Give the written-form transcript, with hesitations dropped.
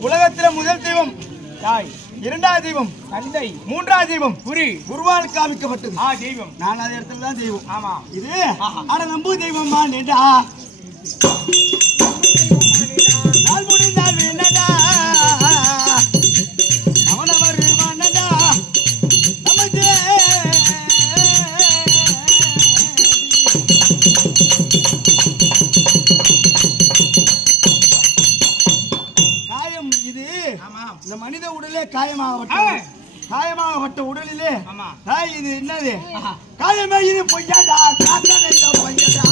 உலகத்துல முதல் தெய்வம் தாய், இரண்டாவது தெய்வம் தந்தை, மூன்றாவது தெய்வம் குருவால் காமிக்கப்பட்டது தெய்வம். நாலாவது இடத்துல தான் தெய்வம். ஆமா இது ஆனா நம்பு தெய்வமா நேடா நாள் முடிந்தால் வேண்டடா அவனவர் வானடா நமது காயம் இது. இந்த மனித உடலே காயமாகப்பட்ட உடலிலே இது என்னது காயமே இது பொய்யாடா காத்தடைந்த பொய்யடா